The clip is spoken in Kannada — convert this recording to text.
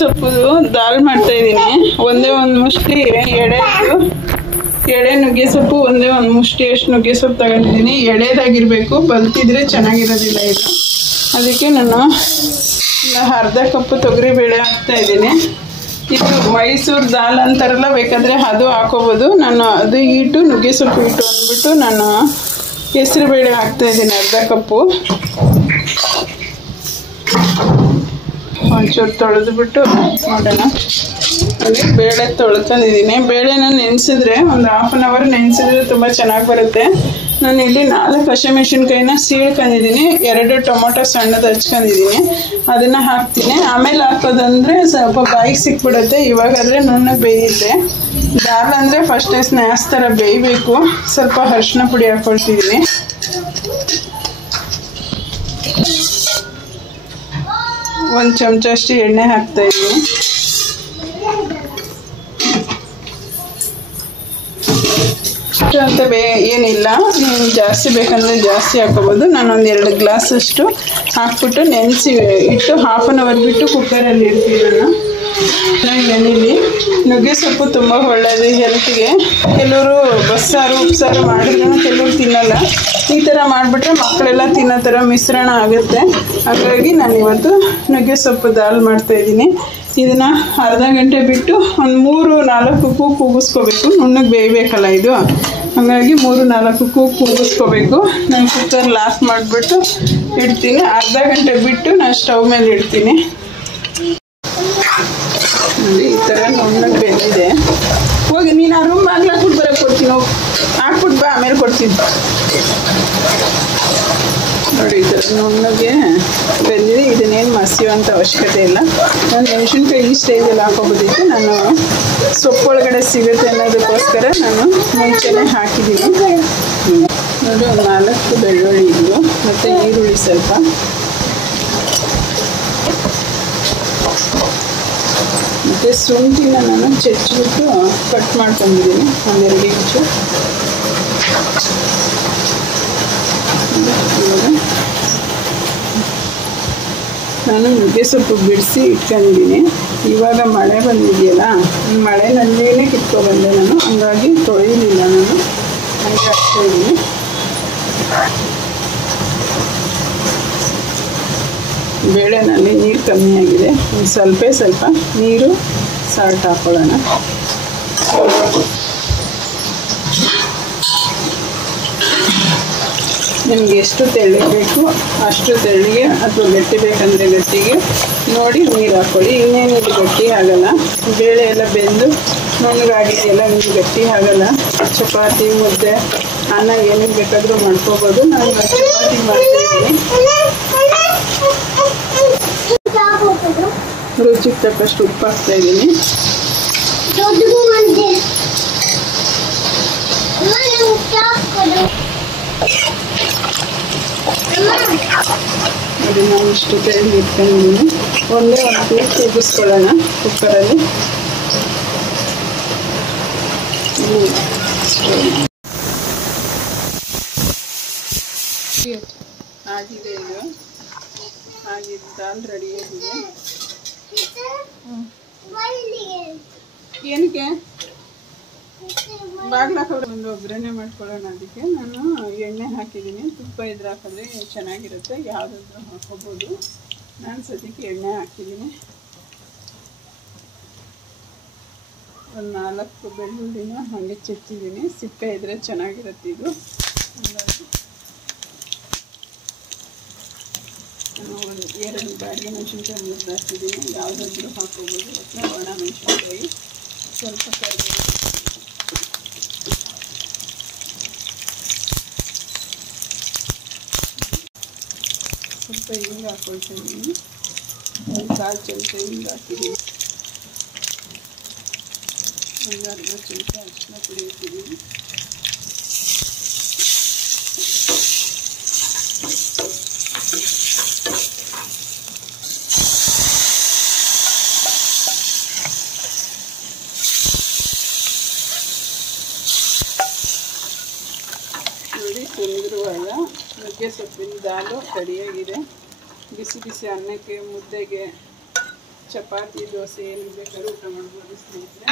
ಸೊಪ್ಪು ದಾಲ್ ಮಾಡ್ತಾ ಇದ್ದೀನಿ. ಒಂದೇ ಒಂದು ಮುಷ್ಟಿ ಎಳೆ ನುಗ್ಗೆ ಸೊಪ್ಪು, ಒಂದೇ ಒಂದು ಮುಷ್ಟಿ ಅಷ್ಟು ನುಗ್ಗೆ ಸೊಪ್ಪು ತಗೊಂಡಿದ್ದೀನಿ. ಎಳೆದಾಗಿರ್ಬೇಕು, ಬಲ್ತಿದ್ರೆ ಚೆನ್ನಾಗಿರೋದಿಲ್ಲ ಇದು. ಅದಕ್ಕೆ ನಾನು ಅರ್ಧ ಕಪ್ಪು ತೊಗರಿಬೇಳೆ ಹಾಕ್ತಾ ಇದ್ದೀನಿ. ಇದು ಮೈಸೂರು ದಾಲ್ ಅಂತಾರಲ್ಲ, ಬೇಕಾದರೆ ಅದು ಹಾಕೋಬೋದು. ನಾನು ಅದು ಇಟ್ಟು ನುಗ್ಗೆ ಸೊಪ್ಪು ಇಟ್ಟು ಅಂದ್ಬಿಟ್ಟು ನಾನು ಹೆಸರು ಬೇಳೆ ಹಾಕ್ತಾ ಇದ್ದೀನಿ ಅರ್ಧ ಕಪ್ಪು. ಒಂಚೂರು ತೊಳೆದ್ಬಿಟ್ಟು ನೋಡೋಣ. ಅಲ್ಲಿ ಬೇಳೆ ತೊಳ್ಕೊಂಡಿದ್ದೀನಿ. ಬೇಳೆನ ನೆನೆಸಿದ್ರೆ ಒಂದು ಹಾಫ್ ಆನ್ ಅವರ್ ನೆನೆಸಿದ್ರೆ ತುಂಬ ಚೆನ್ನಾಗಿ ಬರುತ್ತೆ. ನಾನು ಇಲ್ಲಿ 4 ಹಸಿಮೆಣಸಿನ್ಕಾಯಿನ ಸೀಳ್ಕೊಂಡಿದ್ದೀನಿ. 2 ಟೊಮೊಟೊ ಸಣ್ಣದು ಹಚ್ಕೊಂಡಿದ್ದೀನಿ. ಅದನ್ನು ಹಾಕ್ತೀನಿ. ಆಮೇಲೆ ಹಾಕೋದಂದರೆ ಸ್ವಲ್ಪ ಬಾಯಿಗೆ ಸಿಕ್ಬಿಡುತ್ತೆ. ಇವಾಗಾದರೆ ನುಣ್ಣಗೆ ಬೇಯುತ್ತೆ. ದಾಲ್ ಅಂದರೆ ಫಸ್ಟೇ ಸ್ನ್ಯಾಕ್ಸ್ ಥರ ಬೇಯಬೇಕು. ಸ್ವಲ್ಪ ಅರಿಶಿನ ಪುಡಿ ಹಾಕ್ಕೊಳ್ತಿದ್ದೀನಿ. ಒಂದು ಚಮಚ ಅಷ್ಟು ಎಣ್ಣೆ ಹಾಕ್ತಾ ಇದ್ದೀನಿ. ಅಂತ ಏನಿಲ್ಲ, ನೀವು ಜಾಸ್ತಿ ಬೇಕಂದರೆ ಜಾಸ್ತಿ ಹಾಕೋಬೋದು. ನಾನೊಂದು 2 ಗ್ಲಾಸ್ ಅಷ್ಟು ಹಾಕ್ಬಿಟ್ಟು ನೆನೆಸಿ ಇಟ್ಟು ಹಾಫ್ ಆನ್ ಅವರ್ ಬಿಟ್ಟು ಕುಕ್ಕರಲ್ಲಿ ಇಡ್ತೀನಿ. ನಾನು ನೆನೆಲಿ ನುಗ್ಗೆ ಸೊಪ್ಪು ತುಂಬ ಒಳ್ಳೆಯದು ಹೆಲ್ತ್ಗೆ. ಕೆಲವರು ಬಸ್ಸಾರು ಉಪ್ಸಾರು ಮಾಡಿದ್ರು ಕೆಲವರು ತಿನ್ನಲ್ಲ. ಈ ಥರ ಮಾಡಿಬಿಟ್ರೆ ಮಕ್ಕಳೆಲ್ಲ ತಿನ್ನೋ ಥರ ಮಿಶ್ರಣ ಆಗುತ್ತೆ. ಹಾಗಾಗಿ ನಾನು ಇವತ್ತು ನುಗ್ಗೆ ಸೊಪ್ಪು ದಾಲ್ ಮಾಡ್ತಾಯಿದ್ದೀನಿ. ಇದನ್ನು ಅರ್ಧ ಗಂಟೆ ಬಿಟ್ಟು ಒಂದು 3-4 ಕೂಗಿಸ್ಕೋಬೇಕು. ನುಣ್ಣಗೆ ಬೇಯಬೇಕಲ್ಲ ಇದು, ಹಾಗಾಗಿ 3-4 ಕೂಗಿಸ್ಕೋಬೇಕು. ನಾನು ಕುಕ್ಕರ್ ಲಾಕ್ ಮಾಡಿಬಿಟ್ಟು ಇಡ್ತೀನಿ. ಅರ್ಧ ಗಂಟೆ ಬಿಟ್ಟು ನಾನು ಸ್ಟವ್ ಮೇಲೆ ಇಡ್ತೀನಿ. ನೋಡಿ ಈ ಥರ ನುಣ್ಣಗೆ ಬೆಂದಿದೆ. ಹೋಗಿ ನೀನು ಆ ರೂಮ್ ಬಾಗ್ಲು ಹಾಕ್ಬಿಟ್ಟು ಬರೋಕ್ಕೆ ಕೊಡ್ತೀನಿ. ಹೋಗಿ ಹಾಕ್ಬಿಟ್ಟು ಬಾ, ಆಮೇಲೆ ಕೊಡ್ತೀನಿ. ನೋಡಿ ಈ ಥರ ನುಣ್ಣಗೆ ಬೆಂದಿದೆ. ಇದನ್ನೇನು ಮಸಿಯುವಂಥ ಅವಶ್ಯಕತೆ ಇಲ್ಲ. ನಾನು ಮೆಣಸಿನ್ಕಾಯಿ ಈ ಸ್ಟೇಜಲ್ಲಿ ಹಾಕೋಬೋದಿತ್ತು. ನಾನು ಸೊಪ್ಪೊಳಗಡೆ ಸಿಗುತ್ತೆ ಅನ್ನೋದಕ್ಕೋಸ್ಕರ ನಾನು ಮುಂಚೆನೇ ಹಾಕಿದ್ದೀನಿ. ನೋಡಿ ಒಂದು 4 ಬೆಳ್ಳುಳ್ಳಿ ಇದ್ವು ಮತ್ತು ಈರುಳ್ಳಿ ಸ್ವಲ್ಪ, ಮತ್ತು ಶುಂಠಿನ ನಾನು ಚೆಚ್ಚಿಬಿಟ್ಟು ಕಟ್ ಮಾಡ್ಕೊಂಡಿದ್ದೀನಿ. 1-2 ಇಂಚು. ನಾನು ನುಗ್ಗೆ ಸೊಪ್ಪು ಬಿಡಿಸಿ ಇಟ್ಕೊಂಡಿದ್ದೀನಿ. ಇವಾಗ ಮಳೆ ಬಂದಿದೆಯಲ್ಲ, ಮಳೆನಲ್ಲೇ ಕಿತ್ಕೊಬಂದೆ ನಾನು. ಹಂಗಾಗಿ ತೊಳೆಯಲಿಲ್ಲ ನಾನು, ಹಂಗೆ ಹಾಕ್ತಾಯಿದ್ದೀನಿ. ಬೇಳೆನಲ್ಲಿ ನೀರು ಕಮ್ಮಿಯಾಗಿದೆ. ಸ್ವಲ್ಪ ನೀರು ಸಾಲ್ಟ್ ಹಾಕ್ಕೊಳ್ಳೋಣ. ನಿಮಗೆ ಎಷ್ಟು ತೆಳ್ಳಗೆ ಬೇಕು ಅಷ್ಟು ತೆಳ್ಳಗೆ, ಅಥವಾ ಗಟ್ಟಿ ಬೇಕಂದರೆ ಗಟ್ಟಿಗೆ ನೋಡಿ ನೀರು ಹಾಕ್ಕೊಳ್ಳಿ. ಇನ್ನೇನು ಇದು ಗಟ್ಟಿ ಆಗಲ್ಲ. ಬೇಳೆ ಎಲ್ಲ ಬೆಂದು ನುಣ್ಣಗಾಗಿದೆಯಲ್ಲ, ನಿಮ್ಗೆ ಗಟ್ಟಿ ಆಗಲ್ಲ. ಚಪಾತಿ, ಮುದ್ದೆ, ಅನ್ನ ಏನೇನು ಬೇಕಾದರೂ ಮಾಡ್ಕೋಬೋದು. ನಾನು ಚಪಾತಿ ಮಾಡ್ತಾಯಿದ್ದೀನಿ. ರುಚಿಗೆ ತಕ್ಕಷ್ಟು ಉಪ್ಪು ಹಾಕ್ತಾಯಿದ್ದೀನಿ. ಅದು ನಾವು ಇಷ್ಟು ತೆಗೆದು ಇಟ್ಕೊಂಡಿದ್ದೀನಿ. ಒಂದೇ ಒಂದು ಪ್ಲೇಟ್ ಕೂಗಿಸ್ಕೊಳ್ಳೋಣ ಕುಕ್ಕರಲ್ಲಿ. ಆಗಿದೆ, ಇದು ಆಗಿದ್ದು ದಾಲ್ ರೆಡಿಯಾಗಿದೆ. ಏನಕ್ಕೆ ಬಾಗ್ಲಾಕೋದ್ರೆ ಒಂದು ಒಗ್ಗರಣೆ ಮಾಡ್ಕೊಳ್ಳೋಣ. ಅದಕ್ಕೆ ನಾನು ಎಣ್ಣೆ ಹಾಕಿದ್ದೀನಿ. ತುಪ್ಪ ಇದ್ರೆ ಹಾಕಿದ್ರೆ ಚೆನ್ನಾಗಿರುತ್ತೆ, ಯಾವುದಾದ್ರೂ ಹಾಕೋಬೋದು. ನಾನು ಸದ್ಯಕ್ಕೆ ಎಣ್ಣೆ ಹಾಕಿದ್ದೀನಿ. ಒಂದು 4 ಬೆಳ್ಳುಳ್ಳಿನ ಹಾಗೆ ಚೆಚ್ಚಿದ್ದೀನಿ. ಸಿಪ್ಪೆ ಇದ್ದರೆ ಚೆನ್ನಾಗಿರುತ್ತೆ ಇದು. ನಾನು ಒಂದು 2 ಬ್ಯಾಡಿಗೆ ಮೆಣಸಿನ್ಕಾಯಿ ಮುರಿದು ಹಾಕಿದ್ದೀನಿ. ಯಾವುದಾದ್ರೂ ಹಾಕೋಬೋದು. ಅಥವಾ ಒಣ ಮೆಣಸಿನ್ಕಾಯಿ, ಸ್ವಲ್ಪ ಕರಿಬೇವು, ಸ್ವಲ್ಪ ಹಿಂಗೆ ಹಾಕ್ಕೊಳ್ತಿದ್ದೀನಿ. ಒಂದು 1/4 ಚಮಚ ಹಿಂಗೆ ಹಾಕಿದ್ದೀನಿ. ಒಂದು ಅರ್ಧ ಚಮಚ ಅರಿಶಿನ ಪುಡಿ ಹಾಕಿದ್ದೀನಿ. ನೋಡಿ ಸುಂದರವಾದ ನುಗ್ಗೆ ಸೊಪ್ಪಿನ ದಾಲು ರೆಡಿಯಾಗಿದೆ. ಬಿಸಿ ಬಿಸಿ ಅನ್ನಕ್ಕೆ, ಮುದ್ದೆಗೆ ಚಪಾತಿ ದೋಸೆ ಏನು ಬೇಕಾದ್ರೂ ಊಟ ಮಾಡ್ಬೋದು ಸ್ನೇಹಿತರೆ.